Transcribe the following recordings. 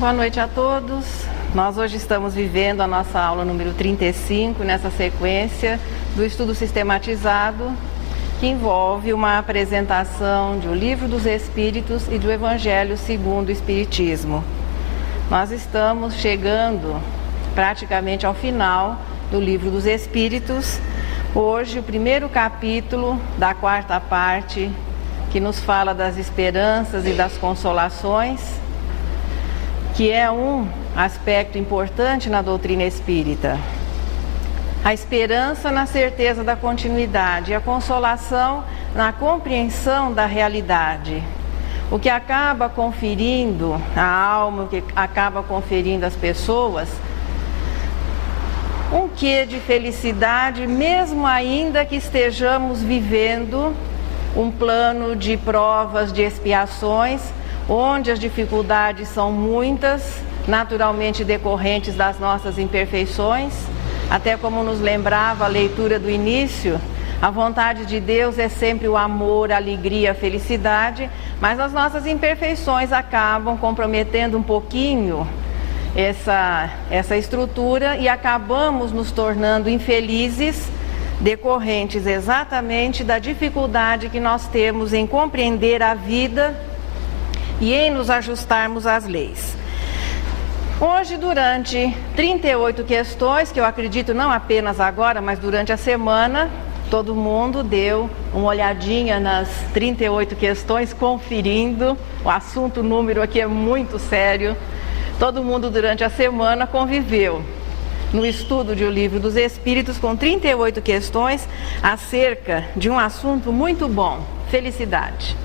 Boa noite a todos. Nós hoje estamos vivendo a nossa aula número 35, nessa sequência do estudo sistematizado, que envolve uma apresentação de O Livro dos Espíritos e do Evangelho segundo o Espiritismo. Nós estamos chegando praticamente ao final do Livro dos Espíritos. Hoje, o primeiro capítulo da quarta parte, que nos fala das esperanças e das consolações, que é um aspecto importante na doutrina espírita. A esperança na certeza da continuidade e a consolação na compreensão da realidade. O que acaba conferindo à alma, o que acaba conferindo às pessoas um quê de felicidade, mesmo ainda que estejamos vivendo um plano de provas, de expiações, onde as dificuldades são muitas, naturalmente decorrentes das nossas imperfeições. Até como nos lembrava a leitura do início, a vontade de Deus é sempre o amor, a alegria, a felicidade, mas as nossas imperfeições acabam comprometendo um pouquinho essa estrutura e acabamos nos tornando infelizes, decorrentes exatamente da dificuldade que nós temos em compreender a vida e em nos ajustarmos às leis. Hoje, durante 38 questões, que eu acredito não apenas agora, mas durante a semana, todo mundo deu uma olhadinha nas 38 questões, conferindo. O assunto, o número aqui é muito sério. Todo mundo durante a semana conviveu no estudo de O Livro dos Espíritos com 38 questões acerca de um assunto muito bom: felicidade.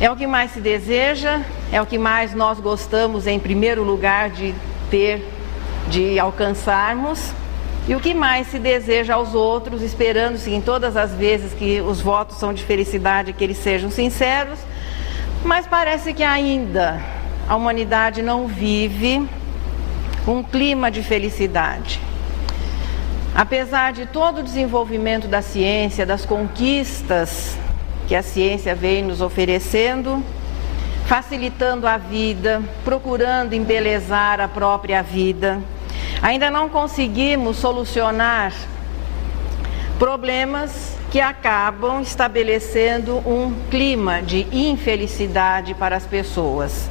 É o que mais se deseja, é o que mais nós gostamos em primeiro lugar de ter, de alcançarmos, e o que mais se deseja aos outros, esperando-se em todas as vezes que os votos são de felicidade, que eles sejam sinceros, mas parece que ainda a humanidade não vive um clima de felicidade. Apesar de todo o desenvolvimento da ciência, das conquistas que a ciência vem nos oferecendo, facilitando a vida, procurando embelezar a própria vida, ainda não conseguimos solucionar problemas que acabam estabelecendo um clima de infelicidade para as pessoas.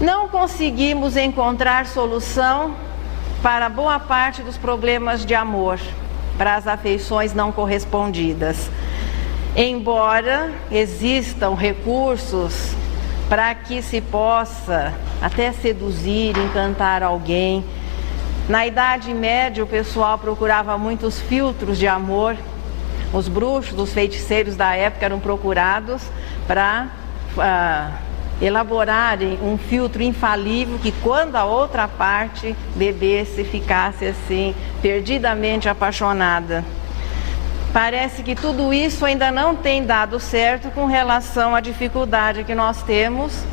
Não conseguimos encontrar solução para boa parte dos problemas de amor, para as afeições não correspondidas. Embora existam recursos para que se possa até seduzir, encantar alguém. Na Idade Média, o pessoal procurava muitos filtros de amor. Os bruxos, os feiticeiros da época eram procurados para elaborarem um filtro infalível que, quando a outra parte bebesse, ficasse assim, perdidamente apaixonada. Parece que tudo isso ainda não tem dado certo com relação à dificuldade que nós temos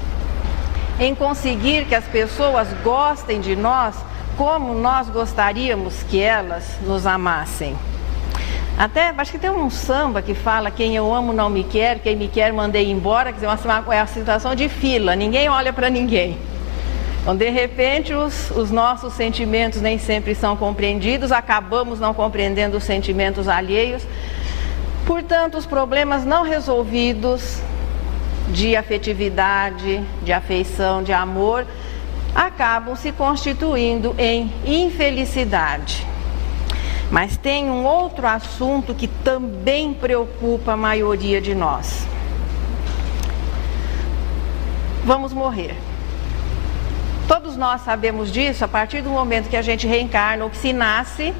em conseguir que as pessoas gostem de nós como nós gostaríamos que elas nos amassem. Até, acho que tem um samba que fala: quem eu amo não me quer, quem me quer mandei embora. Quer dizer, é uma situação de fila, ninguém olha para ninguém. Então, de repente, os nossos sentimentos nem sempre são compreendidos, acabamos não compreendendo os sentimentos alheios. Portanto, os problemas não resolvidos de afetividade, de afeição, de amor, acabam se constituindo em infelicidade. Mas tem um outro assunto que também preocupa a maioria de nós. Vamos morrer. Todos nós sabemos disso a partir do momento que a gente reencarna ou que se nasce,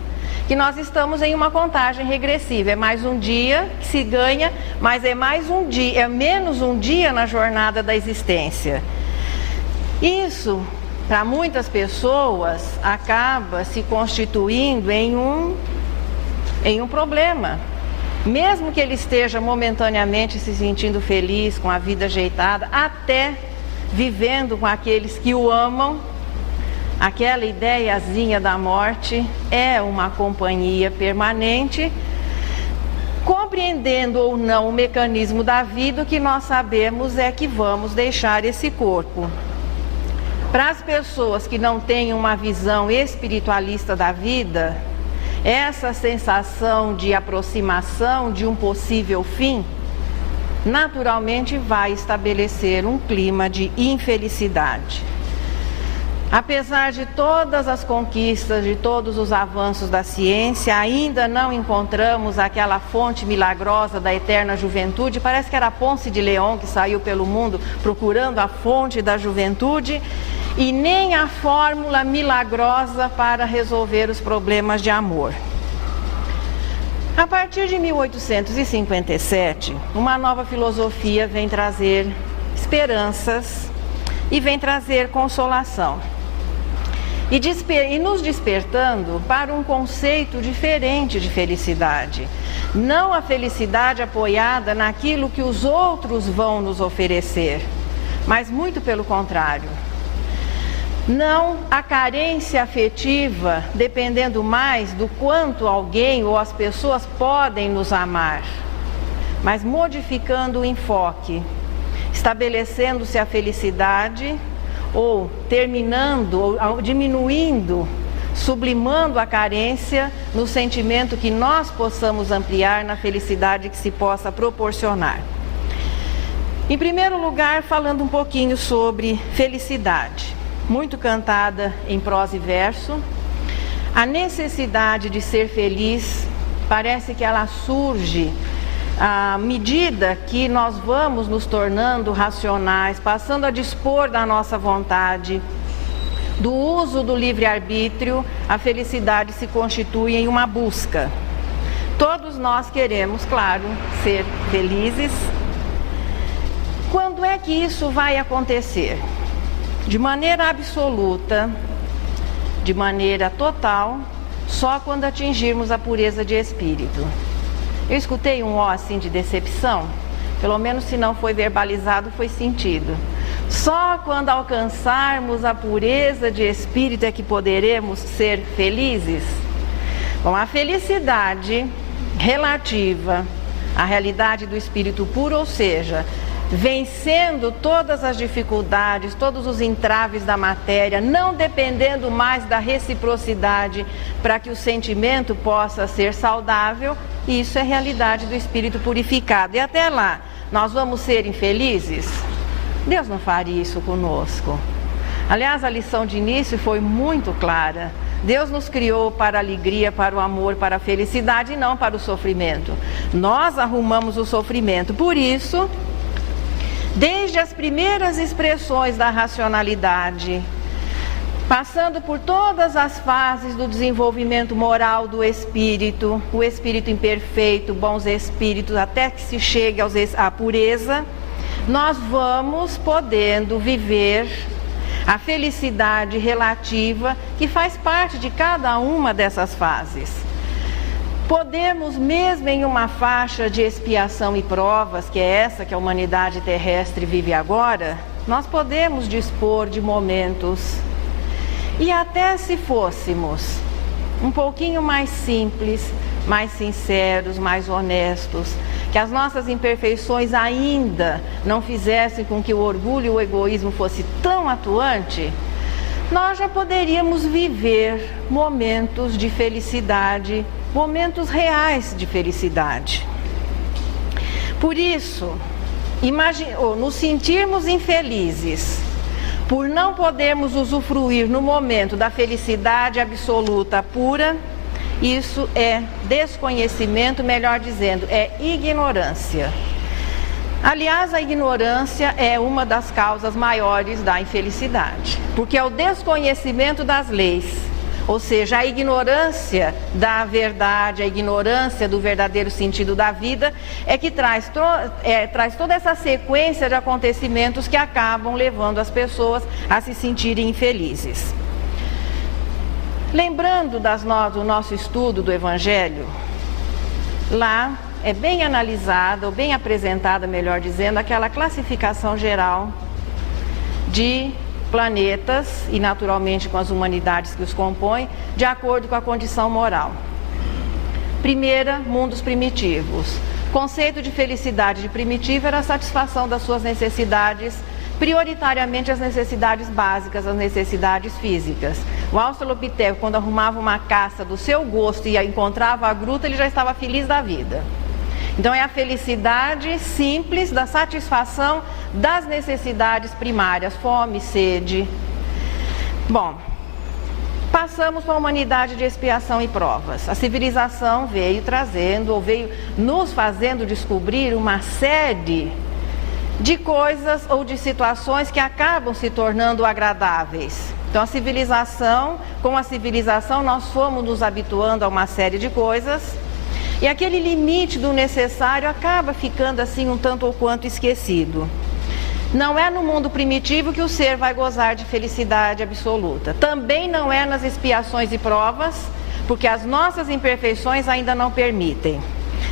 que nós estamos em uma contagem regressiva. É mais um dia que se ganha, mas é mais um dia, é menos um dia na jornada da existência. Isso, para muitas pessoas, acaba se constituindo em um problema. Mesmo que ele esteja momentaneamente se sentindo feliz, com a vida ajeitada, até vivendo com aqueles que o amam, aquela ideiazinha da morte é uma companhia permanente. Compreendendo ou não o mecanismo da vida, o que nós sabemos é que vamos deixar esse corpo. Para as pessoas que não têm uma visão espiritualista da vida, essa sensação de aproximação de um possível fim, naturalmente vai estabelecer um clima de infelicidade. Apesar de todas as conquistas, de todos os avanços da ciência, ainda não encontramos aquela fonte milagrosa da eterna juventude. Parece que era Ponce de León que saiu pelo mundo procurando a fonte da juventude, e nem a fórmula milagrosa para resolver os problemas de amor. A partir de 1857, uma nova filosofia vem trazer esperanças e vem trazer consolação. E nos despertando para um conceito diferente de felicidade. Não a felicidade apoiada naquilo que os outros vão nos oferecer, mas muito pelo contrário. Não a carência afetiva dependendo mais do quanto alguém ou as pessoas podem nos amar, mas modificando o enfoque, estabelecendo-se a felicidade ou terminando, ou diminuindo, sublimando a carência no sentimento que nós possamos ampliar na felicidade que se possa proporcionar. Em primeiro lugar, falando um pouquinho sobre felicidade, muito cantada em prosa e verso, a necessidade de ser feliz parece que ela surge à medida que nós vamos nos tornando racionais, passando a dispor da nossa vontade, do uso do livre-arbítrio, a felicidade se constitui em uma busca. Todos nós queremos, claro, ser felizes. Quando é que isso vai acontecer? De maneira absoluta, de maneira total, só quando atingirmos a pureza de espírito. Eu escutei um ó assim de decepção, pelo menos se não foi verbalizado, foi sentido. Só quando alcançarmos a pureza de espírito é que poderemos ser felizes? Bom, a felicidade relativa à realidade do espírito puro, ou seja, vencendo todas as dificuldades, todos os entraves da matéria, não dependendo mais da reciprocidade para que o sentimento possa ser saudável, isso é realidade do espírito purificado. E até lá, nós vamos ser infelizes? Deus não faria isso conosco. Aliás, a lição de início foi muito clara. Deus nos criou para a alegria, para o amor, para a felicidade e não para o sofrimento. Nós arrumamos o sofrimento. Por isso, desde as primeiras expressões da racionalidade, passando por todas as fases do desenvolvimento moral do espírito, o espírito imperfeito, bons espíritos, até que se chegue à pureza, nós vamos podendo viver a felicidade relativa que faz parte de cada uma dessas fases. Podemos, mesmo em uma faixa de expiação e provas, que é essa que a humanidade terrestre vive agora, nós podemos dispor de momentos, e até se fôssemos um pouquinho mais simples, mais sinceros, mais honestos, que as nossas imperfeições ainda não fizessem com que o orgulho e o egoísmo fosse tão atuante, nós já poderíamos viver momentos de felicidade, momentos reais de felicidade. Por isso, nos sentirmos infelizes, por não podermos usufruir no momento da felicidade absoluta pura, isso é desconhecimento, melhor dizendo, é ignorância. Aliás, a ignorância é uma das causas maiores da infelicidade, porque é o desconhecimento das leis, ou seja, a ignorância da verdade, a ignorância do verdadeiro sentido da vida, é que traz toda essa sequência de acontecimentos que acabam levando as pessoas a se sentirem infelizes. Lembrando do nosso estudo do Evangelho, lá é bem analisada, ou bem apresentada, melhor dizendo, aquela classificação geral de planetas e naturalmente com as humanidades que os compõem, de acordo com a condição moral. Primeira, mundos primitivos. O conceito de felicidade de primitivo era a satisfação das suas necessidades prioritariamente as necessidades básicas, as necessidades físicas. O australopiteco, quando arrumava uma caça do seu gosto e encontrava a gruta, ele já estava feliz da vida. Então é a felicidade simples da satisfação das necessidades primárias, fome, sede. Bom, passamos para a humanidade de expiação e provas. A civilização veio trazendo, ou veio nos fazendo descobrir uma série de coisas ou de situações que acabam se tornando agradáveis. Então com a civilização nós fomos nos habituando a uma série de coisas e aquele limite do necessário acaba ficando assim um tanto ou quanto esquecido. Não é no mundo primitivo que o ser vai gozar de felicidade absoluta. Também não é nas expiações e provas, porque as nossas imperfeições ainda não permitem.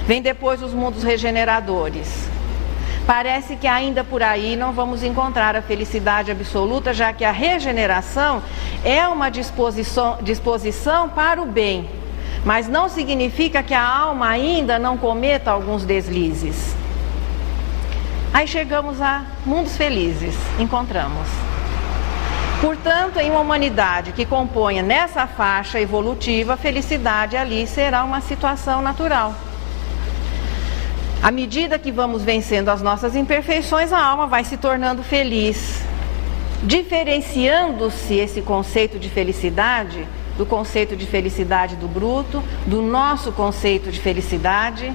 Vem depois os mundos regeneradores. Parece que ainda por aí não vamos encontrar a felicidade absoluta, já que a regeneração é uma disposição para o bem, mas não significa que a alma ainda não cometa alguns deslizes. Aí chegamos a mundos felizes, encontramos. Portanto, em uma humanidade que componha nessa faixa evolutiva, a felicidade ali será uma situação natural. À medida que vamos vencendo as nossas imperfeições, a alma vai se tornando feliz, diferenciando-se esse conceito de felicidade do conceito de felicidade do bruto, do nosso conceito de felicidade,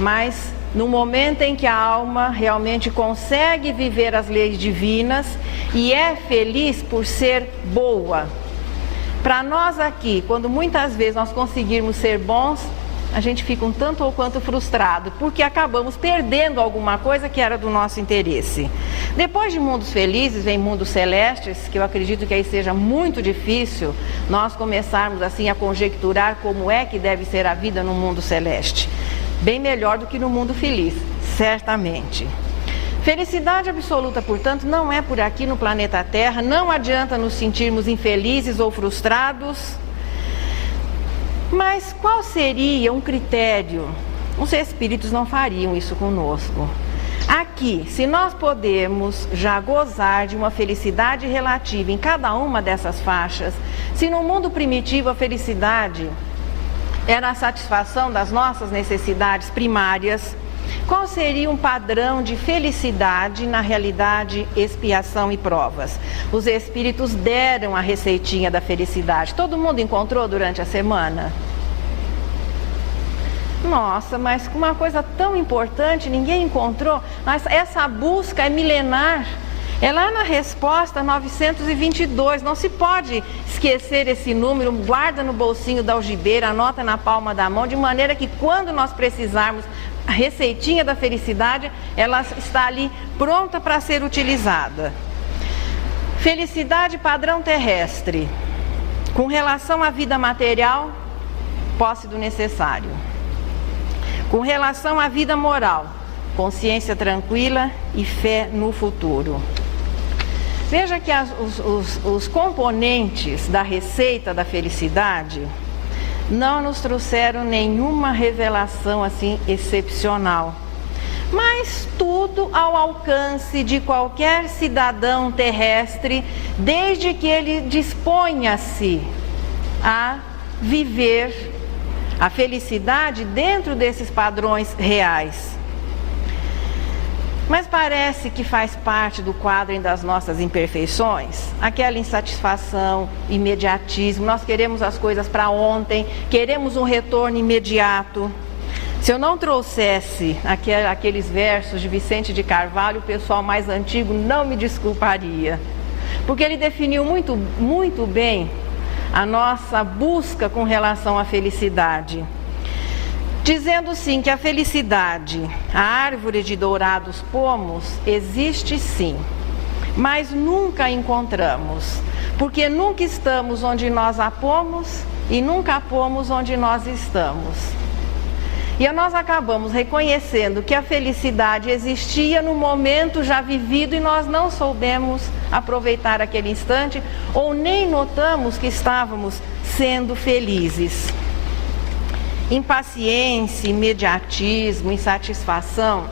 mas no momento em que a alma realmente consegue viver as leis divinas e é feliz por ser boa. Para nós aqui, quando muitas vezes nós conseguirmos ser bons, a gente fica um tanto ou quanto frustrado, porque acabamos perdendo alguma coisa que era do nosso interesse. Depois de mundos felizes, vem mundos celestes, que eu acredito que aí seja muito difícil nós começarmos assim a conjecturar como é que deve ser a vida no mundo celeste. Bem melhor do que no mundo feliz, certamente. Felicidade absoluta, portanto, não é por aqui no planeta Terra, não adianta nos sentirmos infelizes ou frustrados. Mas qual seria um critério? Os espíritos não fariam isso conosco. Aqui, se nós podemos já gozar de uma felicidade relativa em cada uma dessas faixas, se no mundo primitivo a felicidade era a satisfação das nossas necessidades primárias, qual seria um padrão de felicidade na realidade expiação e provas? Os espíritos deram a receitinha da felicidade. Todo mundo encontrou durante a semana? Nossa, mas uma coisa tão importante, ninguém encontrou. Mas essa busca é milenar. É lá na resposta 922, não se pode esquecer esse número, guarda no bolsinho da algibeira, anota na palma da mão, de maneira que quando nós precisarmos a receitinha da felicidade, ela está ali pronta para ser utilizada. Felicidade padrão terrestre, com relação à vida material, posse do necessário. Com relação à vida moral, consciência tranquila e fé no futuro. Veja que os componentes da receita da felicidade não nos trouxeram nenhuma revelação assim excepcional, mas tudo ao alcance de qualquer cidadão terrestre, desde que ele disponha-se a viver a felicidade dentro desses padrões reais. Mas parece que faz parte do quadro das nossas imperfeições, aquela insatisfação, imediatismo, nós queremos as coisas para ontem, queremos um retorno imediato. Se eu não trouxesse aqueles versos de Vicente de Carvalho, o pessoal mais antigo não me desculparia, porque ele definiu muito, muito bem a nossa busca com relação à felicidade. Dizendo sim que a felicidade, a árvore de dourados pomos, existe sim, mas nunca a encontramos, porque nunca estamos onde nós a pomos e nunca a pomos onde nós estamos. E nós acabamos reconhecendo que a felicidade existia no momento já vivido e nós não soubemos aproveitar aquele instante ou nem notamos que estávamos sendo felizes. Impaciência, imediatismo, insatisfação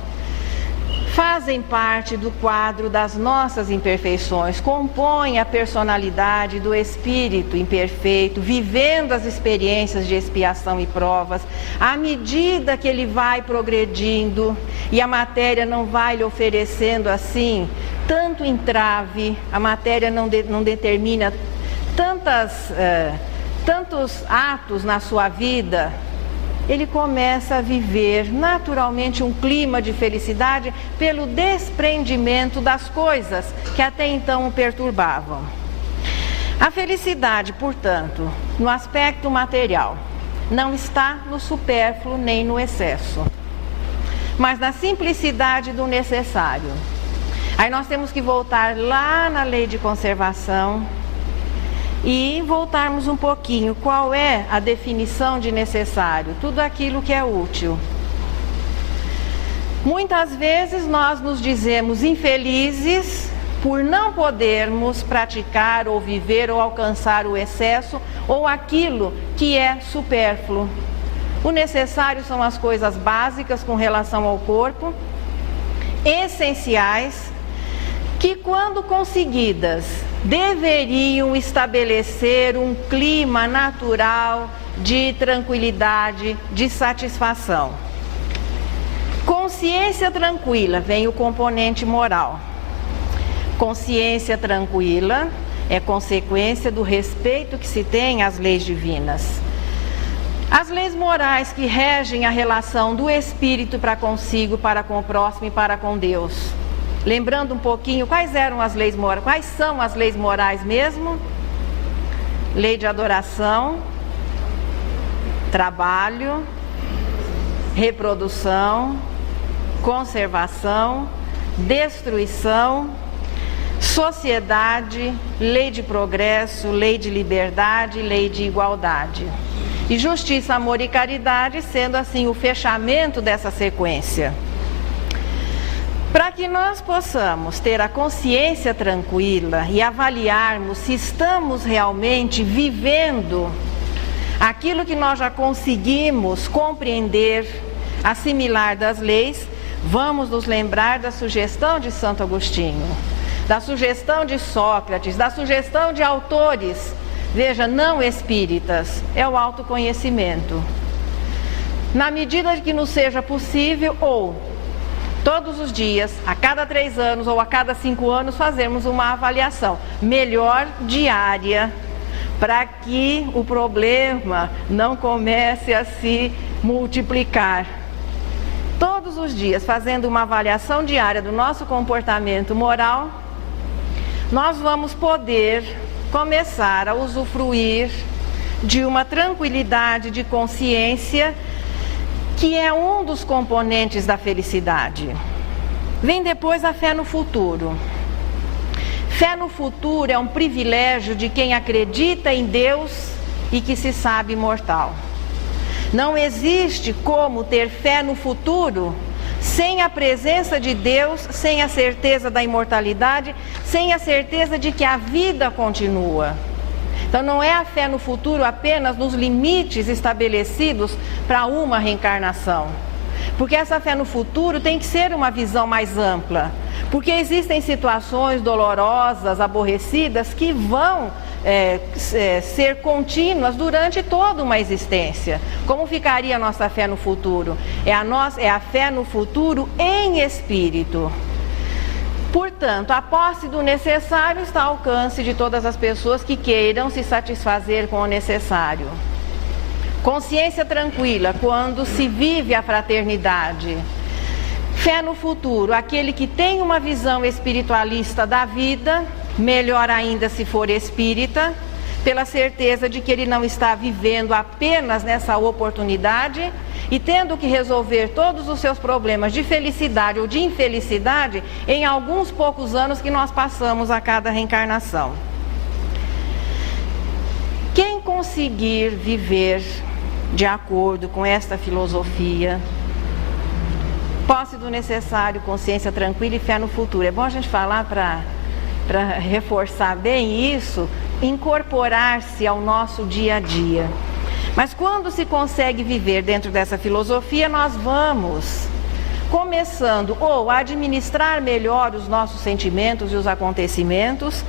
fazem parte do quadro das nossas imperfeições, compõem a personalidade do espírito imperfeito, vivendo as experiências de expiação e provas, à medida que ele vai progredindo e a matéria não vai lhe oferecendo assim tanto entrave, a matéria não determina tantos atos na sua vida, ele começa a viver naturalmente um clima de felicidade pelo desprendimento das coisas que até então o perturbavam. A felicidade, portanto, no aspecto material, não está no supérfluo nem no excesso, mas na simplicidade do necessário. Aí nós temos que voltar lá na lei de conservação e voltarmos um pouquinho. Qual é a definição de necessário? Tudo aquilo que é útil. Muitas vezes nós nos dizemos infelizes por não podermos praticar ou viver ou alcançar o excesso ou aquilo que é supérfluo. O necessário são as coisas básicas com relação ao corpo, essenciais, que quando conseguidas deveriam estabelecer um clima natural de tranquilidade, de satisfação. Consciência tranquila, vem o componente moral. Consciência tranquila é consequência do respeito que se tem às leis divinas. As leis morais que regem a relação do espírito para consigo, para com o próximo e para com Deus. Lembrando um pouquinho, quais eram as leis morais? Quais são as leis morais mesmo? Lei de adoração, trabalho, reprodução, conservação, destruição, sociedade, lei de progresso, lei de liberdade, lei de igualdade. E justiça, amor e caridade sendo assim o fechamento dessa sequência. Para que nós possamos ter a consciência tranquila e avaliarmos se estamos realmente vivendo aquilo que nós já conseguimos compreender, assimilar das leis, vamos nos lembrar da sugestão de Santo Agostinho, da sugestão de Sócrates, da sugestão de autores, veja, não espíritas, é o autoconhecimento. Na medida que nos seja possível, ou todos os dias, a cada 3 anos ou a cada 5 anos, fazermos uma avaliação melhor diária, para que o problema não comece a se multiplicar. Todos os dias, fazendo uma avaliação diária do nosso comportamento moral, nós vamos poder começar a usufruir de uma tranquilidade de consciência que é um dos componentes da felicidade. Vem depois a fé no futuro. Fé no futuro é um privilégio de quem acredita em Deus e que se sabe imortal. Não existe como ter fé no futuro sem a presença de Deus, sem a certeza da imortalidade, sem a certeza de que a vida continua. Então não é a fé no futuro apenas nos limites estabelecidos para uma reencarnação. Porque essa fé no futuro tem que ser uma visão mais ampla. Porque existem situações dolorosas, aborrecidas, que vão ser contínuas durante toda uma existência. Como ficaria a nossa fé no futuro? É a fé no futuro em espírito. Portanto, a posse do necessário está ao alcance de todas as pessoas que queiram se satisfazer com o necessário. Consciência tranquila quando se vive a fraternidade. Fé no futuro, aquele que tem uma visão espiritualista da vida, melhor ainda se for espírita, pela certeza de que ele não está vivendo apenas nessa oportunidade e tendo que resolver todos os seus problemas de felicidade ou de infelicidade em alguns poucos anos que nós passamos a cada reencarnação. Quem conseguir viver de acordo com esta filosofia, posse do necessário, consciência tranquila e fé no futuro. É bom a gente falar para reforçar bem isso, incorporar-se ao nosso dia a dia. Mas quando se consegue viver dentro dessa filosofia, nós vamos começando ou a administrar melhor os nossos sentimentos e os acontecimentos,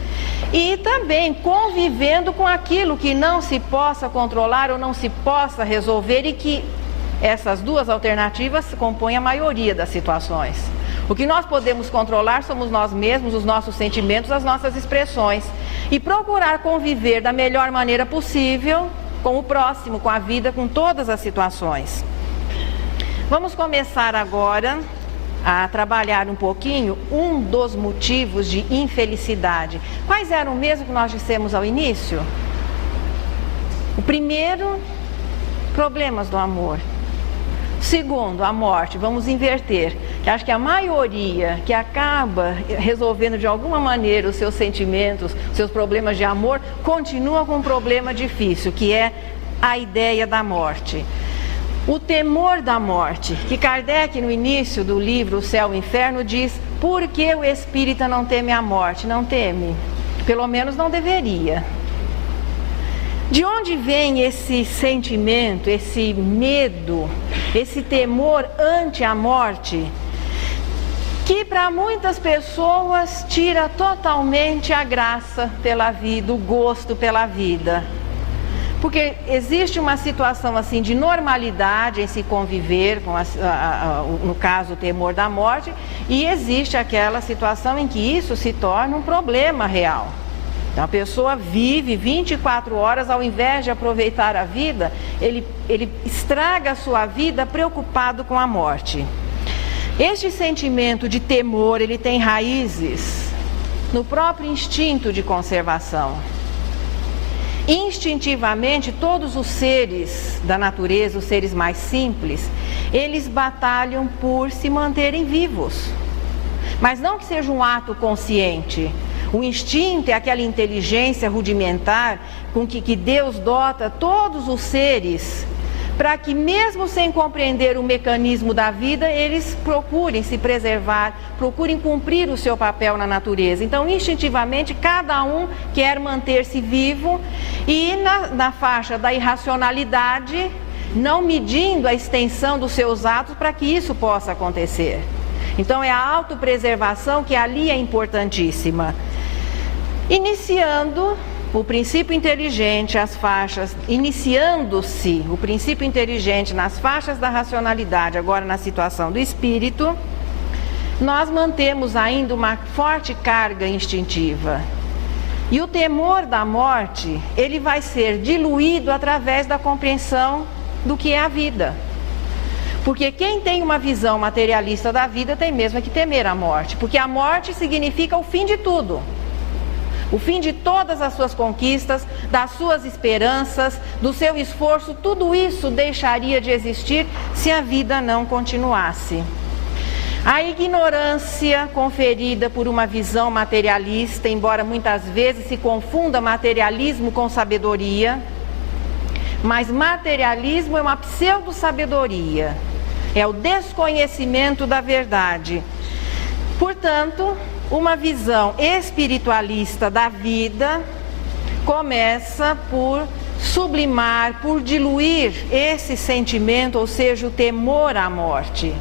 e também convivendo com aquilo que não se possa controlar ou não se possa resolver, e que essas duas alternativas compõem a maioria das situações. O que nós podemos controlar somos nós mesmos, os nossos sentimentos, as nossas expressões, e procurar conviver da melhor maneira possível com o próximo, com a vida, com todas as situações. Vamos começar agora a trabalhar um pouquinho um dos motivos de infelicidade. Quais eram mesmo que nós dissemos ao início? O primeiro, problemas do amor. Segundo, a morte. Vamos inverter. Eu acho que a maioria que acaba resolvendo de alguma maneira os seus sentimentos, seus problemas de amor, continua com um problema difícil, que é a ideia da morte. O temor da morte, que Kardec no início do livro O Céu e o Inferno diz: por que o espírita não teme a morte? Não teme, pelo menos não deveria. De onde vem esse sentimento, esse medo, esse temor ante a morte, que para muitas pessoas tira totalmente a graça pela vida, o gosto pela vida? Porque existe uma situação assim de normalidade em se conviver com, no caso, o temor da morte, e existe aquela situação em que isso se torna um problema real. Então a pessoa vive 24 horas, ao invés de aproveitar a vida, ele estraga a sua vida preocupado com a morte. Este sentimento de temor, ele tem raízes no próprio instinto de conservação. Instintivamente, todos os seres da natureza, os seres mais simples, eles batalham por se manterem vivos. Mas não que seja um ato consciente. O instinto é aquela inteligência rudimentar com que Deus dota todos os seres, para que mesmo sem compreender o mecanismo da vida, eles procurem se preservar, procurem cumprir o seu papel na natureza. Então, instintivamente, cada um quer manter-se vivo, e na faixa da irracionalidade, não medindo a extensão dos seus atos para que isso possa acontecer. Então, é a autopreservação que ali é importantíssima. Iniciando o princípio inteligente, as faixas, iniciando-se o princípio inteligente nas faixas da racionalidade, agora na situação do espírito, nós mantemos ainda uma forte carga instintiva. E o temor da morte, ele vai ser diluído através da compreensão do que é a vida. Porque quem tem uma visão materialista da vida tem mesmo que temer a morte, porque a morte significa o fim de tudo. O fim de todas as suas conquistas, das suas esperanças, do seu esforço, tudo isso deixaria de existir se a vida não continuasse. A ignorância conferida por uma visão materialista, embora muitas vezes se confunda materialismo com sabedoria, mas materialismo é uma pseudo-sabedoria, é o desconhecimento da verdade. Portanto, uma visão espiritualista da vida começa por sublimar, por diluir esse sentimento, ou seja, o temor à morte.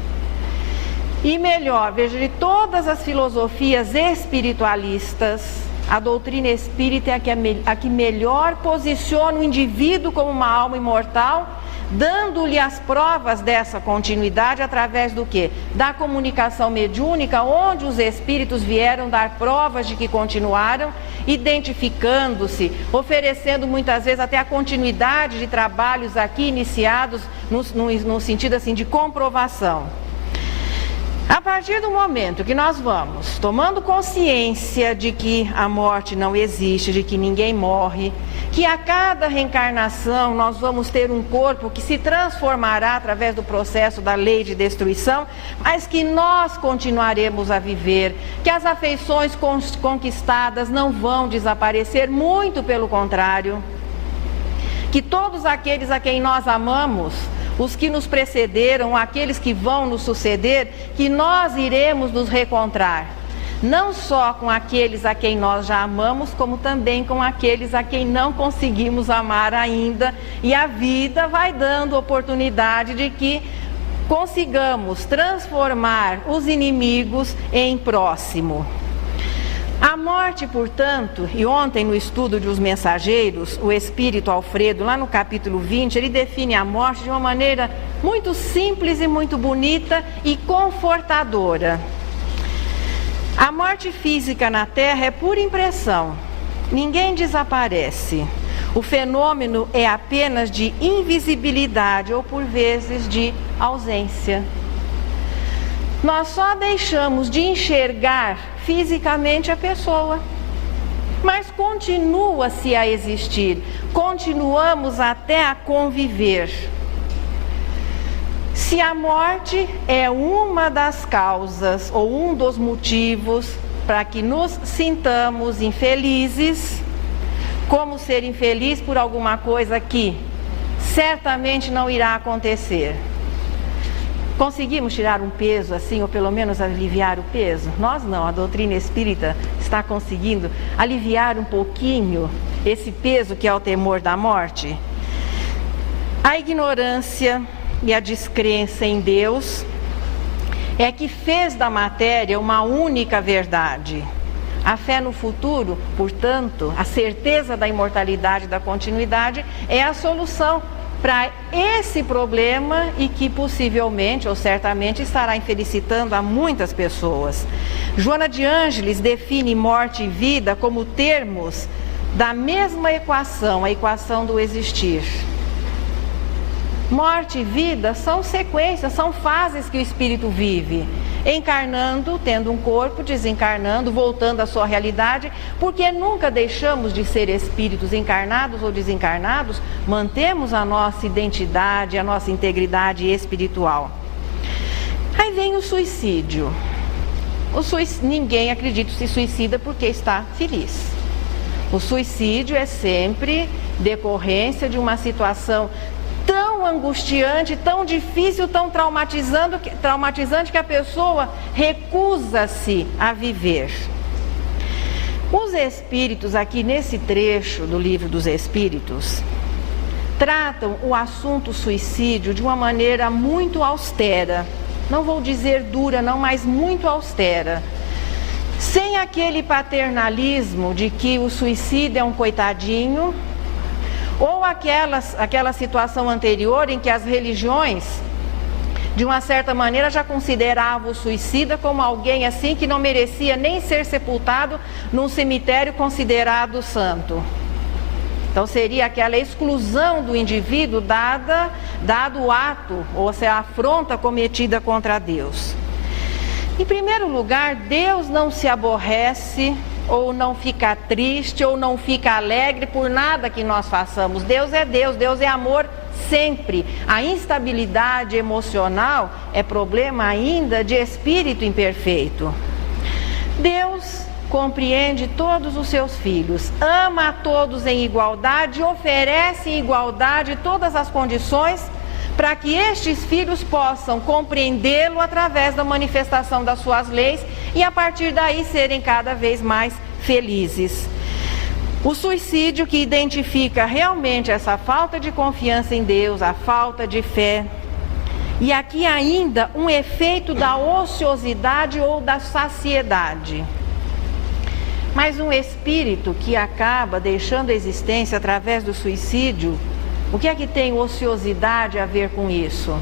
E melhor, veja, de todas as filosofias espiritualistas, a doutrina espírita é a que melhor posiciona o indivíduo como uma alma imortal, dando-lhe as provas dessa continuidade através do quê? Da comunicação mediúnica, onde os espíritos vieram dar provas de que continuaram, identificando-se, oferecendo muitas vezes até a continuidade de trabalhos aqui iniciados no sentido assim de comprovação. A partir do momento que nós vamos tomando consciência de que a morte não existe, de que ninguém morre, que a cada reencarnação nós vamos ter um corpo que se transformará através do processo da lei de destruição, mas que nós continuaremos a viver, que as afeições conquistadas não vão desaparecer, muito pelo contrário, que todos aqueles a quem nós amamos, os que nos precederam, aqueles que vão nos suceder, que nós iremos nos reencontrar, não só com aqueles a quem nós já amamos, como também com aqueles a quem não conseguimos amar ainda, e a vida vai dando oportunidade de que consigamos transformar os inimigos em próximo. A morte, portanto, e ontem no estudo dos mensageiros, o Espírito Alfredo, lá no capítulo 20, ele define a morte de uma maneira muito simples e muito bonita e confortadora. A morte física na Terra é pura impressão, ninguém desaparece. O fenômeno é apenas de invisibilidade ou, por vezes, de ausência. Nós só deixamos de enxergar fisicamente a pessoa, mas continua-se a existir, continuamos até a conviver. Se a morte é uma das causas ou um dos motivos para que nos sintamos infelizes, como ser infeliz por alguma coisa que certamente não irá acontecer. Conseguimos tirar um peso assim, ou pelo menos aliviar o peso? Nós não, a doutrina espírita está conseguindo aliviar um pouquinho esse peso que é o temor da morte. A ignorância e a descrença em Deus é que fez da matéria uma única verdade. A fé no futuro, portanto, a certeza da imortalidade e da continuidade é a solução para esse problema e que possivelmente ou certamente estará infelicitando a muitas pessoas. Joana de Ângeles define morte e vida como termos da mesma equação, a equação do existir. Morte e vida são sequências, são fases que o espírito vive, encarnando, tendo um corpo, desencarnando, voltando à sua realidade, porque nunca deixamos de ser espíritos encarnados ou desencarnados, mantemos a nossa identidade, a nossa integridade espiritual. Aí vem o suicídio. Ninguém, acredito, se suicida porque está feliz. O suicídio é sempre decorrência de uma situação tão angustiante, tão difícil, tão traumatizante que a pessoa recusa-se a viver. Os Espíritos, aqui nesse trecho do Livro dos Espíritos, tratam o assunto suicídio de uma maneira muito austera. Não vou dizer dura, não, mas muito austera. Sem aquele paternalismo de que o suicida é um coitadinho, ou aquela situação anterior em que as religiões, de uma certa maneira, já consideravam o suicida como alguém assim que não merecia nem ser sepultado num cemitério considerado santo. Então seria aquela exclusão do indivíduo dado o ato, ou seja, a afronta cometida contra Deus. Em primeiro lugar, Deus não se aborrece ou não fica triste, ou não fica alegre por nada que nós façamos. Deus é amor sempre. A instabilidade emocional é problema ainda de espírito imperfeito. Deus compreende todos os seus filhos, ama a todos em igualdade, oferece em igualdade todas as condições para que estes filhos possam compreendê-lo através da manifestação das suas leis e a partir daí serem cada vez mais felizes. O suicídio que identifica realmente essa falta de confiança em Deus, a falta de fé, e aqui ainda um efeito da ociosidade ou da saciedade. Mas um espírito que acaba deixando a existência através do suicídio, o que é que tem ociosidade a ver com isso?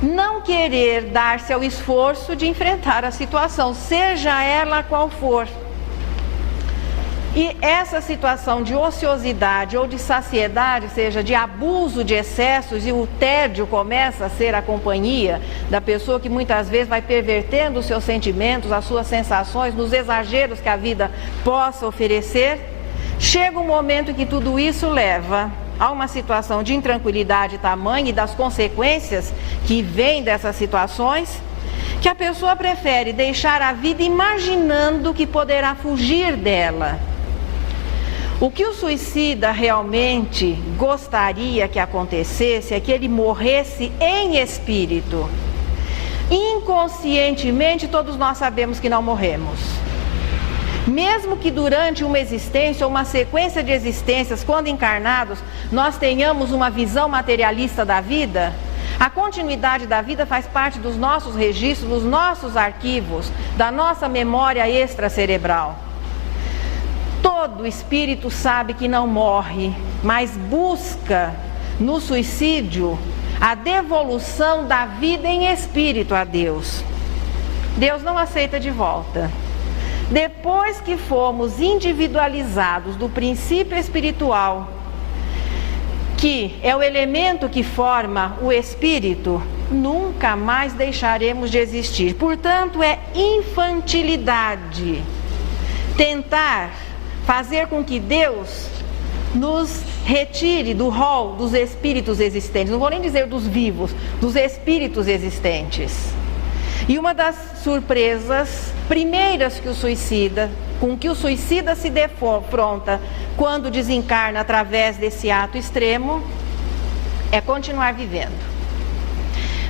Não querer dar-se ao esforço de enfrentar a situação, seja ela qual for. E essa situação de ociosidade ou de saciedade, seja de abuso de excessos, e o tédio começa a ser a companhia da pessoa que muitas vezes vai pervertendo os seus sentimentos, as suas sensações, nos exageros que a vida possa oferecer, chega um momento em que tudo isso leva a uma situação de intranquilidade tamanha e das consequências que vêm dessas situações, que a pessoa prefere deixar a vida imaginando que poderá fugir dela. O que o suicida realmente gostaria que acontecesse é que ele morresse em espírito. Inconscientemente, todos nós sabemos que não morremos. Mesmo que durante uma existência ou uma sequência de existências, quando encarnados, nós tenhamos uma visão materialista da vida, A continuidade da vida faz parte dos nossos registros, dos nossos arquivos, da nossa memória extracerebral. Todo espírito sabe que não morre, mas busca no suicídio a devolução da vida em espírito a Deus. Deus não aceita de volta. Depois que fomos individualizados do princípio espiritual, que é o elemento que forma o espírito, nunca mais deixaremos de existir. Portanto, é infantilidade tentar fazer com que Deus nos retire do rol dos espíritos existentes. Não vou nem dizer dos vivos, dos espíritos existentes. E uma das surpresas primeiras com que o suicida se defronta quando desencarna através desse ato extremo, é continuar vivendo.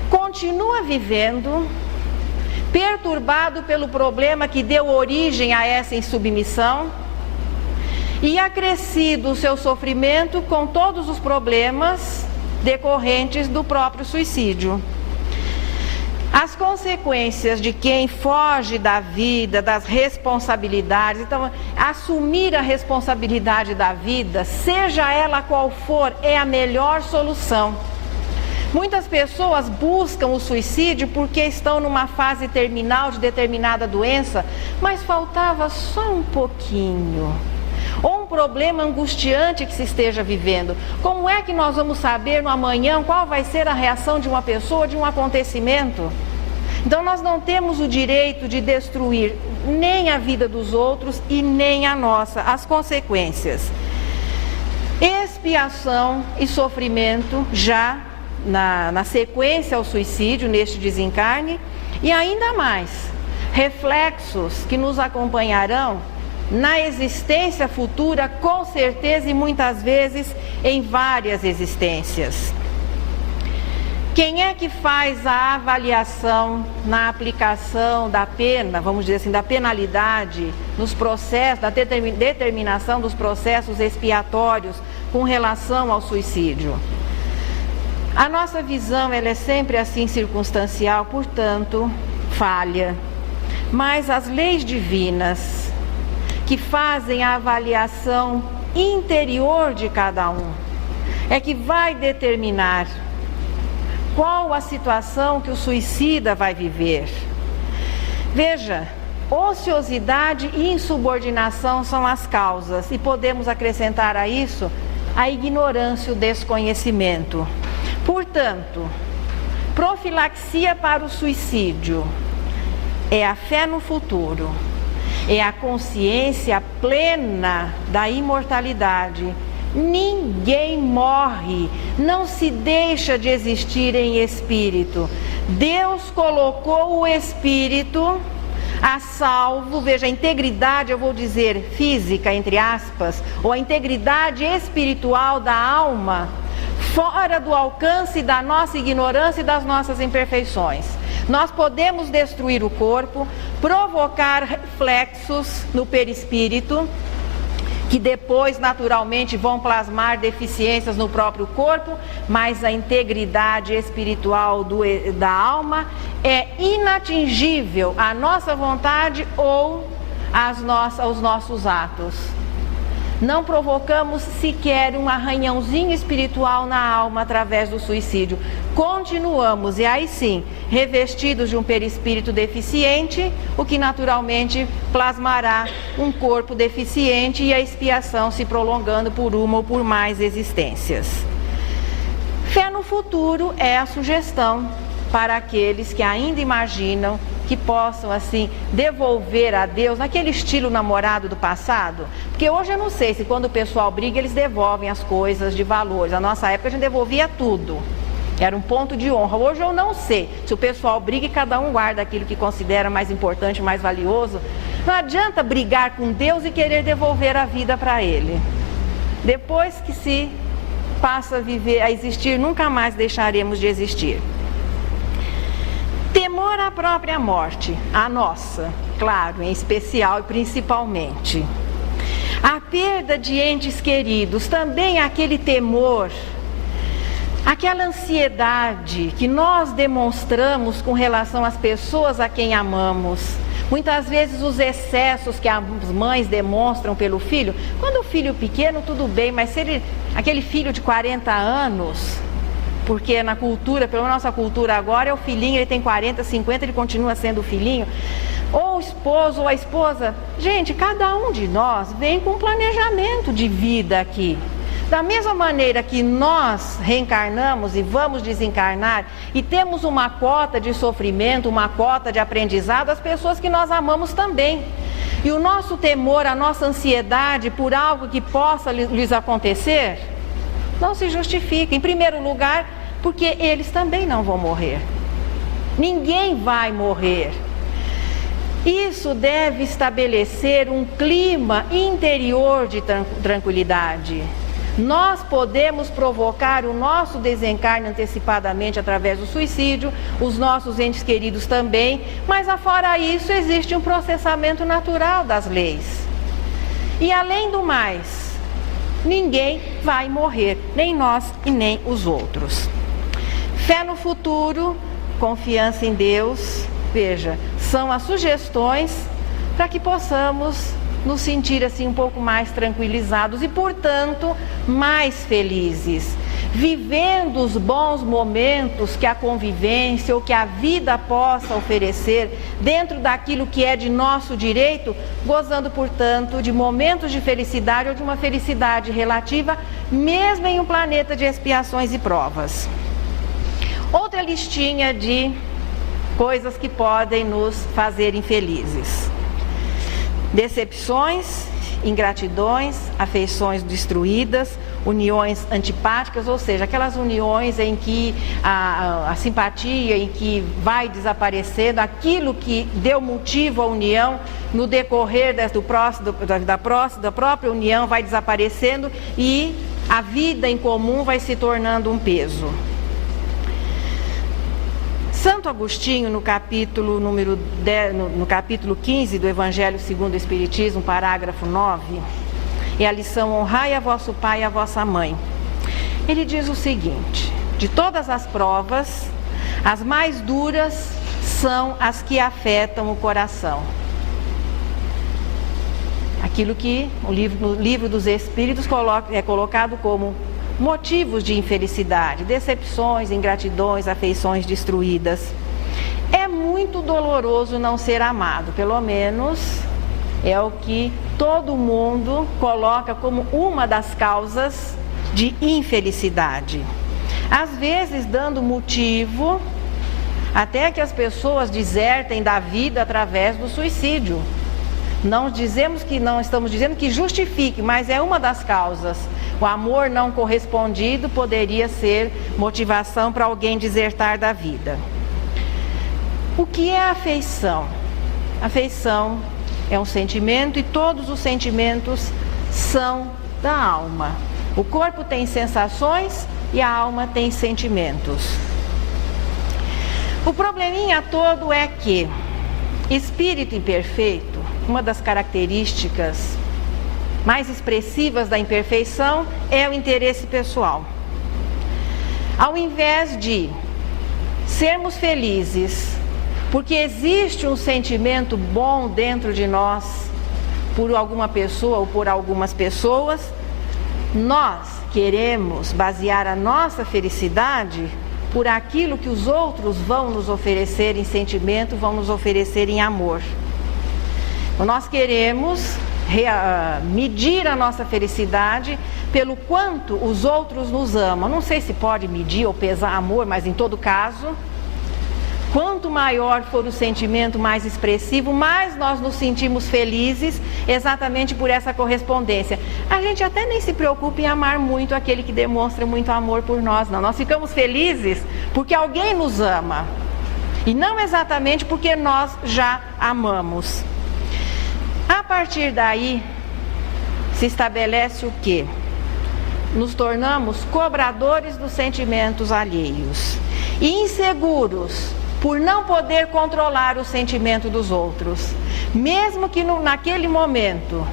Continua vivendo, perturbado pelo problema que deu origem a essa insubmissão, e acrescido o seu sofrimento com todos os problemas decorrentes do próprio suicídio. As consequências de quem foge da vida, das responsabilidades, então, assumir a responsabilidade da vida, seja ela qual for, é a melhor solução. Muitas pessoas buscam o suicídio porque estão numa fase terminal de determinada doença, mas faltava só um pouquinho. Ou um problema angustiante que se esteja vivendo. Como é que nós vamos saber no amanhã qual vai ser a reação de uma pessoa, de um acontecimento? Então nós não temos o direito de destruir nem a vida dos outros e nem a nossa, as consequências. Expiação e sofrimento já na sequência ao suicídio, neste desencarne, e ainda mais, reflexos que nos acompanharão na existência futura, com certeza, e muitas vezes em várias existências. Quem é que faz a avaliação na aplicação da pena, vamos dizer assim, da penalidade, nos processos, da determinação dos processos expiatórios com relação ao suicídio? A nossa visão, ela é sempre assim circunstancial, portanto, falha. Mas as leis divinas, que fazem a avaliação interior de cada um, é que vai determinar qual a situação que o suicida vai viver. Veja, ociosidade e insubordinação são as causas, e podemos acrescentar a isso a ignorância e o desconhecimento. Portanto, profilaxia para o suicídio é a fé no futuro, é a consciência plena da imortalidade. Ninguém morre, não se deixa de existir em espírito. Deus colocou o espírito a salvo, veja, a integridade, eu vou dizer física, entre aspas, ou a integridade espiritual da alma, fora do alcance da nossa ignorância e das nossas imperfeições. Nós podemos destruir o corpo, provocar reflexos no perispírito, que depois naturalmente vão plasmar deficiências no próprio corpo, mas a integridade espiritual da alma é inatingível à nossa vontade ou aos nossos atos. Não provocamos sequer um arranhãozinho espiritual na alma através do suicídio. Continuamos, e aí sim, revestidos de um perispírito deficiente, o que naturalmente plasmará um corpo deficiente e a expiação se prolongando por uma ou por mais existências. Fé no futuro é a sugestão para aqueles que ainda imaginam que possam assim devolver a Deus naquele estilo namorado do passado, porque hoje eu não sei se quando o pessoal briga eles devolvem as coisas de valores. Na nossa época a gente devolvia tudo, era um ponto de honra. Hoje eu não sei se o pessoal briga e cada um guarda aquilo que considera mais importante, mais valioso. Não adianta brigar com Deus e querer devolver a vida para Ele. Depois que se passa a viver, a existir, nunca mais deixaremos de existir. Temor à própria morte, a nossa, claro, em especial e principalmente. A perda de entes queridos, também aquele temor Aquela ansiedade que nós demonstramos com relação às pessoas a quem amamos. Muitas vezes os excessos que as mães demonstram pelo filho, quando o filho pequeno tudo bem, mas se ele, aquele filho de 40 anos, porque na cultura, pela nossa cultura agora, é o filhinho, ele tem 40, 50, ele continua sendo o filhinho, ou o esposo ou a esposa. Gente, cada um de nós vem com um planejamento de vida aqui. Da mesma maneira que nós reencarnamos e vamos desencarnar e temos uma cota de sofrimento, uma cota de aprendizado, as pessoas que nós amamos também. E o nosso temor, a nossa ansiedade por algo que possa lhes acontecer, não se justifica. Em primeiro lugar, porque eles também não vão morrer. Ninguém vai morrer. Isso deve estabelecer um clima interior de tranquilidade. Nós podemos provocar o nosso desencarne antecipadamente através do suicídio, os nossos entes queridos também, mas afora isso existe um processamento natural das leis. E além do mais, ninguém vai morrer, nem nós e nem os outros. Fé no futuro, confiança em Deus, veja, são as sugestões para que possamos nos sentir assim um pouco mais tranquilizados e, portanto, mais felizes, vivendo os bons momentos que a convivência ou que a vida possa oferecer dentro daquilo que é de nosso direito, gozando, portanto, de momentos de felicidade ou de uma felicidade relativa, mesmo em um planeta de expiações e provas. Outra listinha de coisas que podem nos fazer infelizes: decepções, ingratidões, afeições destruídas, uniões antipáticas, ou seja, aquelas uniões em que a simpatia, em que vai desaparecendo, aquilo que deu motivo à união, no decorrer da própria união vai desaparecendo e a vida em comum vai se tornando um peso. Santo Agostinho, no capítulo 15 do Evangelho segundo o Espiritismo, parágrafo 9, é a lição Honrai a vosso pai e a vossa mãe. Ele diz o seguinte: de todas as provas, as mais duras são as que afetam o coração. Aquilo que no livro dos Espíritos é colocado como motivos de infelicidade, decepções, ingratidões, afeições destruídas. É muito doloroso não ser amado, pelo menos é o que todo mundo coloca como uma das causas de infelicidade. Às vezes dando motivo até que as pessoas desertem da vida através do suicídio. Não estamos dizendo que justifique, mas é uma das causas. O amor não correspondido poderia ser motivação para alguém desertar da vida. O que é a afeição? Afeição é um sentimento e todos os sentimentos são da alma. O corpo tem sensações e a alma tem sentimentos. O probleminha todo é que espírito imperfeito, uma das características mais expressivas da imperfeição é o interesse pessoal. Ao invés de sermos felizes, porque existe um sentimento bom dentro de nós, por alguma pessoa ou por algumas pessoas, nós queremos basear a nossa felicidade por aquilo que os outros vão nos oferecer em sentimento, vão nos oferecer em amor. Nós queremos medir a nossa felicidade pelo quanto os outros nos amam. Não sei se pode medir ou pesar amor, mas em todo caso, quanto maior for o sentimento mais expressivo, mais nós nos sentimos felizes exatamente por essa correspondência. A gente até nem se preocupa em amar muito aquele que demonstra muito amor por nós, não. Nós ficamos felizes porque alguém nos ama e não exatamente porque nós já amamos. A partir daí, se estabelece o quê? Nos tornamos cobradores dos sentimentos alheios e inseguros por não poder controlar o sentimento dos outros. Mesmo que naquele momento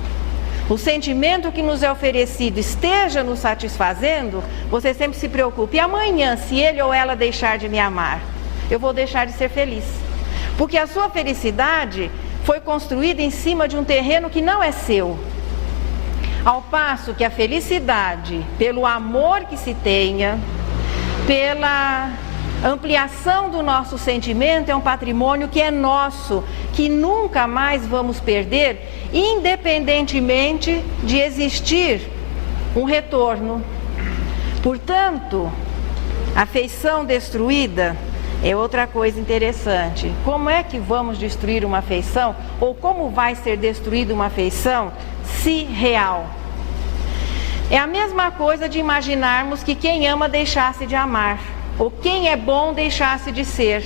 o sentimento que nos é oferecido esteja nos satisfazendo, você sempre se preocupe. E amanhã, se ele ou ela deixar de me amar, eu vou deixar de ser feliz. Porque a sua felicidade foi construída em cima de um terreno que não é seu. Ao passo que a felicidade, pelo amor que se tenha, pela ampliação do nosso sentimento, é um patrimônio que é nosso, que nunca mais vamos perder, independentemente de existir um retorno. Portanto, a afeição destruída é outra coisa interessante. Como é que vamos destruir uma afeição? Ou como vai ser destruída uma afeição se real? É a mesma coisa de imaginarmos que quem ama deixasse de amar, ou quem é bom deixasse de ser.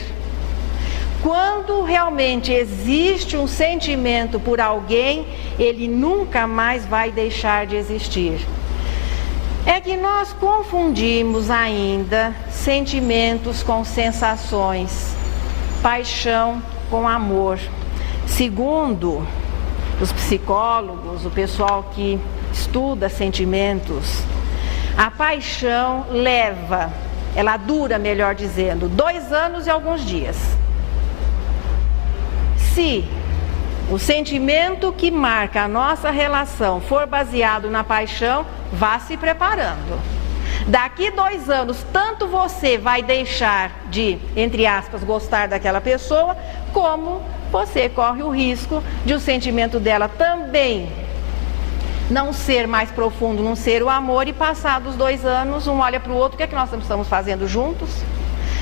Quando realmente existe um sentimento por alguém, ele nunca mais vai deixar de existir. É que nós confundimos ainda sentimentos com sensações, paixão com amor. Segundo os psicólogos, o pessoal que estuda sentimentos, a paixão ela dura, melhor dizendo, 2 anos e alguns dias. Se o sentimento que marca a nossa relação for baseado na paixão, vá se preparando. Daqui 2 anos, tanto você vai deixar de, entre aspas, gostar daquela pessoa, como você corre o risco de o sentimento dela também não ser mais profundo, não ser o amor, e passados 2 anos, um olha para o outro, o que é que nós estamos fazendo juntos?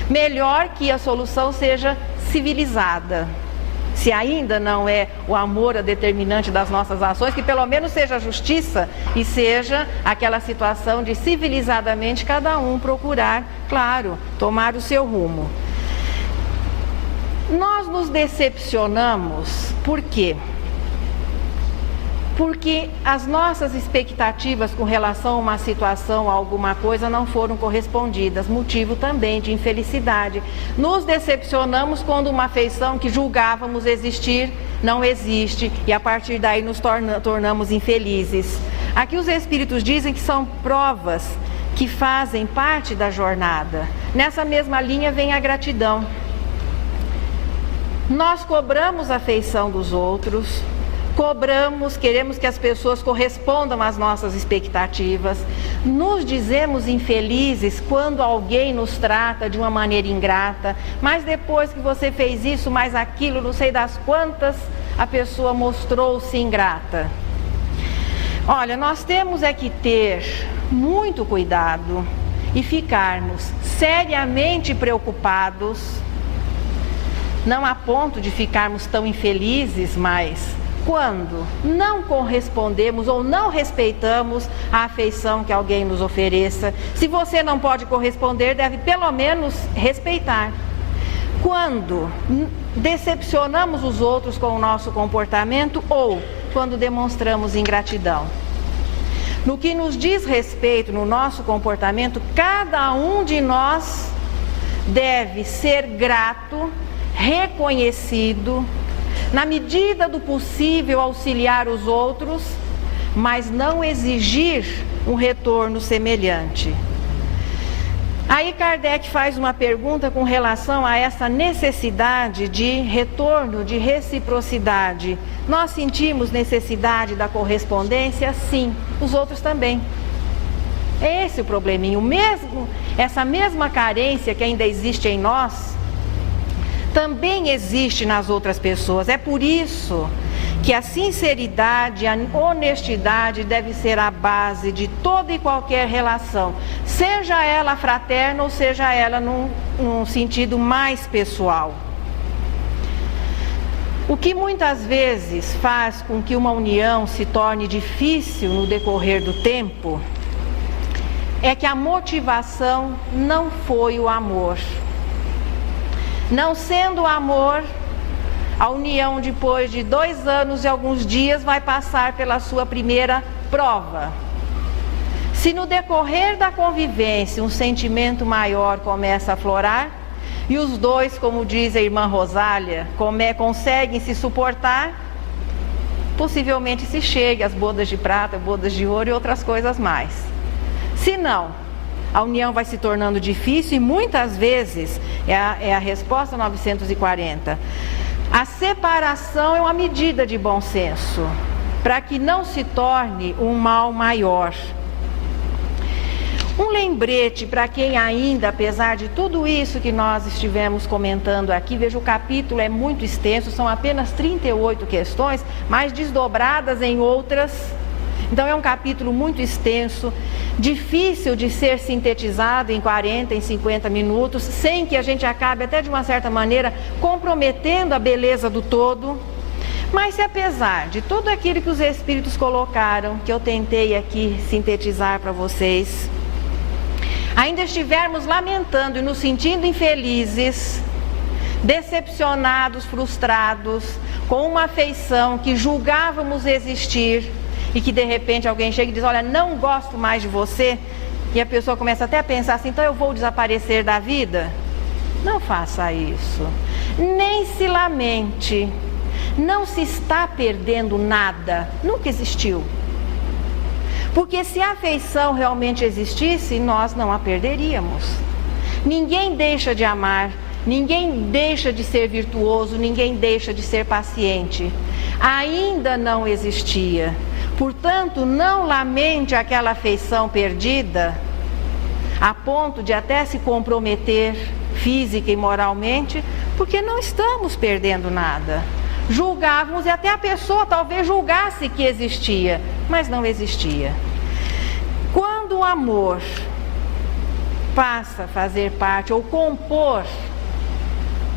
Melhor que a solução seja civilizada. Se ainda não é o amor a determinante das nossas ações, que pelo menos seja a justiça e seja aquela situação de civilizadamente cada um procurar, claro, tomar o seu rumo. Nós nos decepcionamos, por quê? Porque as nossas expectativas com relação a uma situação, a alguma coisa, não foram correspondidas, motivo também de infelicidade. Nos decepcionamos quando uma afeição que julgávamos existir não existe, e a partir daí nos tornamos infelizes. Aqui os Espíritos dizem que são provas que fazem parte da jornada. Nessa mesma linha vem a gratidão. Nós cobramos a afeição dos outros, queremos que as pessoas correspondam às nossas expectativas, nos dizemos infelizes quando alguém nos trata de uma maneira ingrata, mas depois que você fez isso, mais aquilo, não sei das quantas, a pessoa mostrou-se ingrata. Olha, nós temos é que ter muito cuidado e ficarmos seriamente preocupados, não a ponto de ficarmos tão infelizes, mas quando não correspondemos ou não respeitamos a afeição que alguém nos ofereça. Se você não pode corresponder, deve pelo menos respeitar. Quando decepcionamos os outros com o nosso comportamento ou quando demonstramos ingratidão. No que nos diz respeito no nosso comportamento, cada um de nós deve ser grato, reconhecido, na medida do possível auxiliar os outros, mas não exigir um retorno semelhante. Aí Kardec faz uma pergunta com relação a essa necessidade de retorno, de reciprocidade. Nós sentimos necessidade da correspondência? Sim, os outros também. É esse o probleminho. Essa mesma carência que ainda existe em nós, também existe nas outras pessoas. É por isso que a sinceridade, a honestidade deve ser a base de toda e qualquer relação, seja ela fraterna ou seja ela num sentido mais pessoal. O que muitas vezes faz com que uma união se torne difícil no decorrer do tempo é que a motivação não foi o amor. Não sendo o amor, a união depois de 2 anos e alguns dias vai passar pela sua primeira prova. Se no decorrer da convivência um sentimento maior começa a aflorar e os dois, como diz a irmã Rosália, conseguem se suportar, possivelmente se chegue às bodas de prata, bodas de ouro e outras coisas mais. Se não, a união vai se tornando difícil e muitas vezes, é a resposta 940, a separação é uma medida de bom senso, para que não se torne um mal maior. Um lembrete para quem ainda, apesar de tudo isso que nós estivemos comentando aqui, veja, o capítulo é muito extenso, são apenas 38 questões, mas desdobradas em outras. Então é um capítulo muito extenso, difícil de ser sintetizado em 40, em 50 minutos, sem que a gente acabe até de uma certa maneira comprometendo a beleza do todo. Mas se apesar de tudo aquilo que os Espíritos colocaram, que eu tentei aqui sintetizar para vocês, ainda estivermos lamentando e nos sentindo infelizes, decepcionados, frustrados, com uma afeição que julgávamos existir e que de repente alguém chega e diz, olha, não gosto mais de você, e a pessoa começa até a pensar assim, então eu vou desaparecer da vida? Não faça isso, nem se lamente, não se está perdendo nada, nunca existiu. Porque se a afeição realmente existisse, nós não a perderíamos. Ninguém deixa de amar, ninguém deixa de ser virtuoso, ninguém deixa de ser paciente. Ainda não existia. Portanto, não lamente aquela afeição perdida, a ponto de até se comprometer física e moralmente, porque não estamos perdendo nada. Julgávamos e até a pessoa talvez julgasse que existia, mas não existia. Quando o amor passa a fazer parte ou compor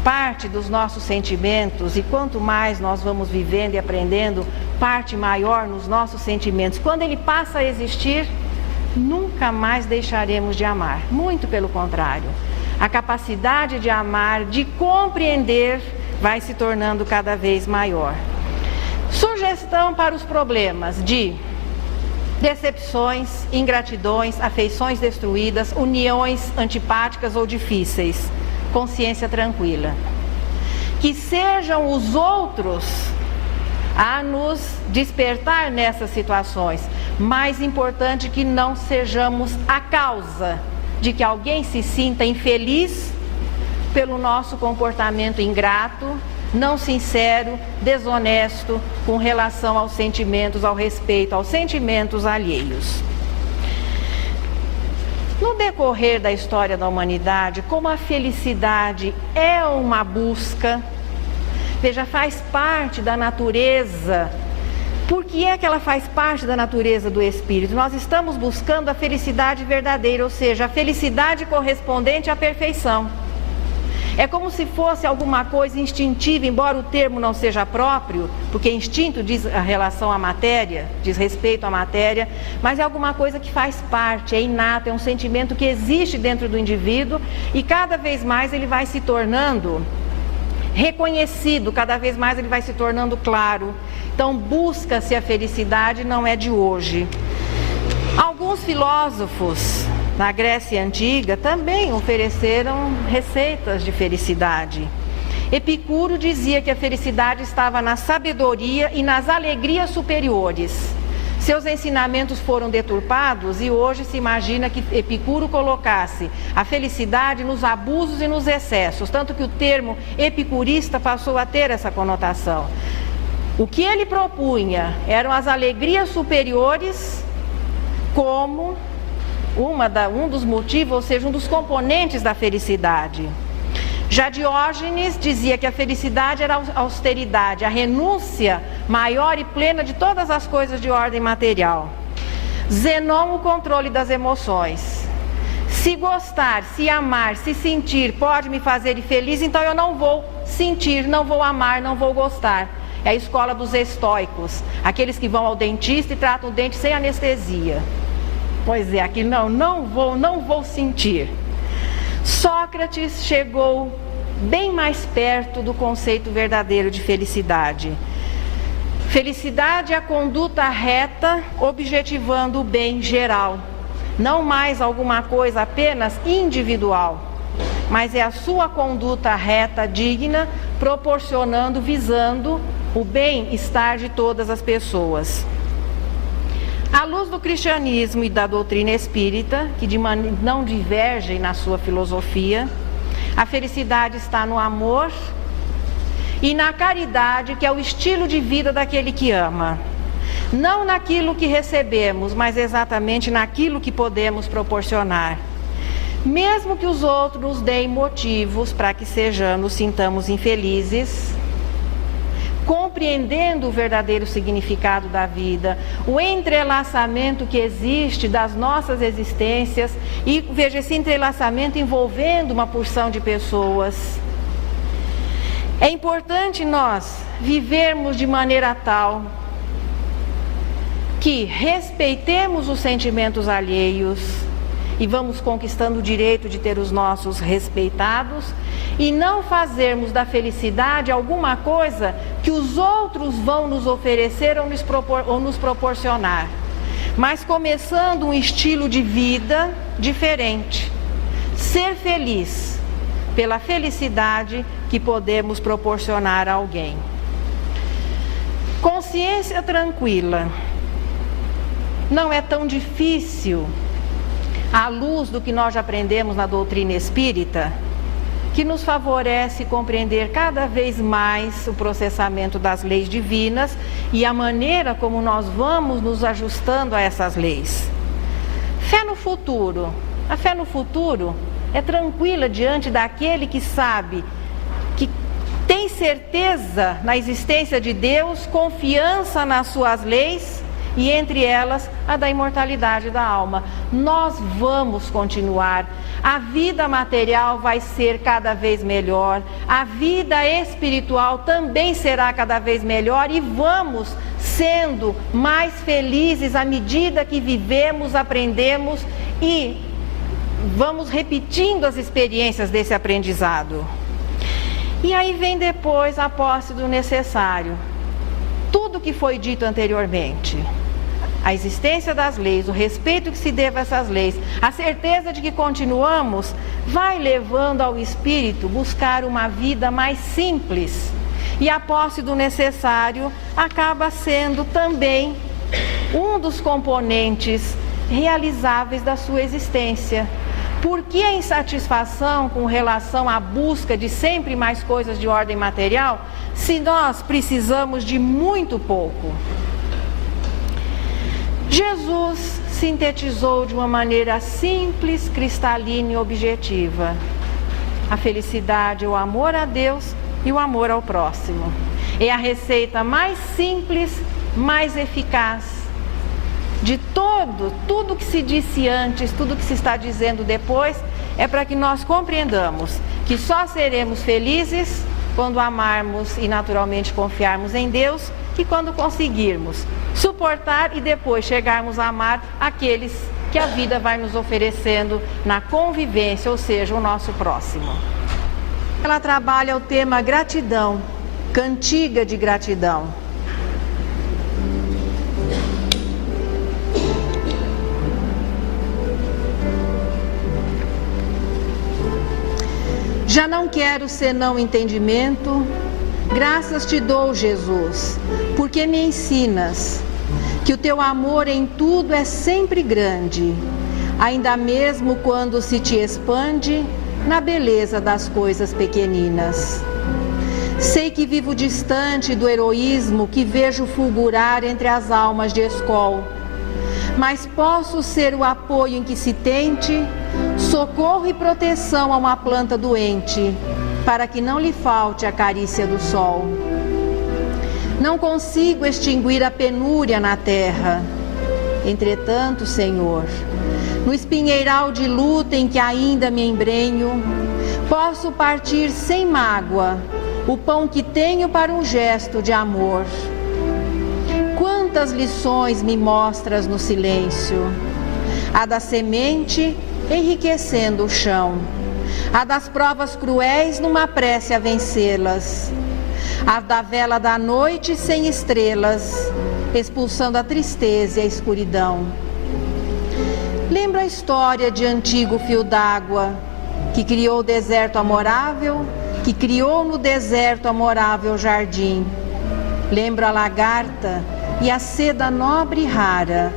parte dos nossos sentimentos, e quanto mais nós vamos vivendo e aprendendo, parte maior nos nossos sentimentos, quando ele passa a existir, nunca mais deixaremos de amar, muito pelo contrário. A capacidade de amar, de compreender, vai se tornando cada vez maior. Sugestão para os problemas de decepções, ingratidões, afeições destruídas, uniões antipáticas ou difíceis. Consciência tranquila. Que sejam os outros a nos despertar nessas situações. Mais importante que não sejamos a causa de que alguém se sinta infeliz pelo nosso comportamento ingrato, não sincero, desonesto com relação aos sentimentos, ao respeito aos sentimentos alheios. No decorrer da história da humanidade, como a felicidade é uma busca, veja, faz parte da natureza. Por que é que ela faz parte da natureza do espírito? Nós estamos buscando a felicidade verdadeira, ou seja, a felicidade correspondente à perfeição. É como se fosse alguma coisa instintiva, embora o termo não seja próprio, porque instinto diz a relação à matéria, diz respeito à matéria, mas é alguma coisa que faz parte, é inato, é um sentimento que existe dentro do indivíduo e cada vez mais ele vai se tornando reconhecido, cada vez mais ele vai se tornando claro. Então, busca-se a felicidade, não é de hoje. Alguns filósofos na Grécia Antiga também ofereceram receitas de felicidade. Epicuro dizia que a felicidade estava na sabedoria e nas alegrias superiores. Seus ensinamentos foram deturpados e hoje se imagina que Epicuro colocasse a felicidade nos abusos e nos excessos, tanto que o termo epicurista passou a ter essa conotação. O que ele propunha eram as alegrias superiores como um dos motivos, ou seja, um dos componentes da felicidade. Já Diógenes dizia que a felicidade era a austeridade, a renúncia maior e plena de todas as coisas de ordem material. Zenon, o controle das emoções. Se gostar, se amar, se sentir pode me fazer feliz, então eu não vou sentir, não vou amar, não vou gostar. É a escola dos estoicos, aqueles que vão ao dentista e tratam o dente sem anestesia. Pois é, aqui não vou sentir. Sócrates chegou bem mais perto do conceito verdadeiro de felicidade. Felicidade é a conduta reta, objetivando o bem geral. Não mais alguma coisa apenas individual, mas é a sua conduta reta, digna, proporcionando, visando o bem-estar de todas as pessoas. À luz do cristianismo e da doutrina espírita, que não divergem na sua filosofia, a felicidade está no amor e na caridade, que é o estilo de vida daquele que ama. Não naquilo que recebemos, mas exatamente naquilo que podemos proporcionar. Mesmo que os outros nos deem motivos para que nos sintamos infelizes, compreendendo o verdadeiro significado da vida, o entrelaçamento que existe das nossas existências, e veja, esse entrelaçamento envolvendo uma porção de pessoas. É importante nós vivermos de maneira tal que respeitemos os sentimentos alheios e vamos conquistando o direito de ter os nossos respeitados, e não fazermos da felicidade alguma coisa que os outros vão nos oferecer ou nos proporcionar, mas começando um estilo de vida diferente. Ser feliz pela felicidade que podemos proporcionar a alguém. Consciência tranquila. Não é tão difícil, à luz do que nós já aprendemos na doutrina espírita, que nos favorece compreender cada vez mais o processamento das leis divinas e a maneira como nós vamos nos ajustando a essas leis. Fé no futuro. A fé no futuro é tranquila diante daquele que sabe, que tem certeza na existência de Deus, confiança nas suas leis, e entre elas a da imortalidade da alma. Nós vamos continuar. A vida material vai ser cada vez melhor, a vida espiritual também será cada vez melhor, e vamos sendo mais felizes à medida que vivemos, aprendemos e vamos repetindo as experiências desse aprendizado. E aí vem depois a posse do necessário. Tudo que foi dito anteriormente, a existência das leis, o respeito que se deve a essas leis, a certeza de que continuamos, vai levando ao espírito buscar uma vida mais simples. E a posse do necessário acaba sendo também um dos componentes realizáveis da sua existência. Por que a insatisfação com relação à busca de sempre mais coisas de ordem material, se nós precisamos de muito pouco? Jesus sintetizou de uma maneira simples, cristalina e objetiva. A felicidade é o amor a Deus e o amor ao próximo. É a receita mais simples, mais eficaz de tudo que se disse antes, tudo que se está dizendo depois, é para que nós compreendamos que só seremos felizes quando amarmos e naturalmente confiarmos em Deus, e quando conseguirmos suportar e depois chegarmos a amar aqueles que a vida vai nos oferecendo na convivência, ou seja, o nosso próximo. Ela trabalha o tema gratidão, cantiga de gratidão. Já não quero senão entendimento. Graças te dou, Jesus, porque me ensinas que o teu amor em tudo é sempre grande, ainda mesmo quando se te expande na beleza das coisas pequeninas. Sei que vivo distante do heroísmo que vejo fulgurar entre as almas de escol, mas posso ser o apoio em que se tente, socorro e proteção a uma planta doente, para que não lhe falte a carícia do sol. Não consigo extinguir a penúria na terra. Entretanto, Senhor, no espinheiral de luta em que ainda me embrenho, posso partir sem mágoa o pão que tenho para um gesto de amor. Quantas lições me mostras no silêncio, a da semente enriquecendo o chão, a das provas cruéis numa prece a vencê-las, a da vela da noite sem estrelas, expulsando a tristeza e a escuridão. Lembra a história de antigo fio d'água, que criou o deserto amorável, que criou no deserto amorável jardim. Lembro a lagarta e a seda nobre e rara,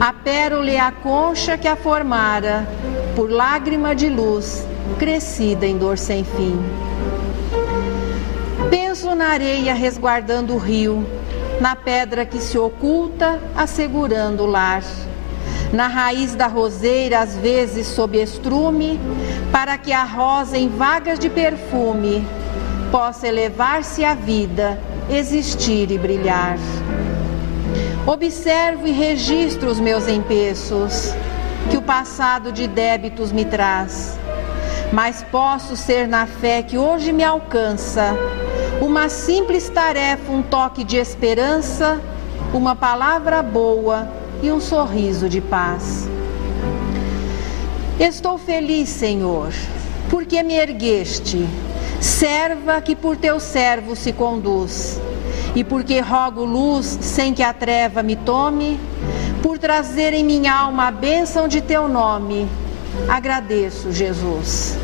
a pérola e a concha que a formara, por lágrima de luz, crescida em dor sem fim. Penso na areia resguardando o rio, na pedra que se oculta, assegurando o lar, na raiz da roseira, às vezes sob estrume, para que a rosa em vagas de perfume possa elevar-se à vida, existir e brilhar. Observo e registro os meus empeços, que o passado de débitos me traz, mas posso ser na fé que hoje me alcança, uma simples tarefa, um toque de esperança, uma palavra boa e um sorriso de paz. Estou feliz, Senhor, porque me ergueste, serva que por teu servo se conduz, e porque rogo luz sem que a treva me tome, por trazer em minha alma a bênção de teu nome. Agradeço, Jesus.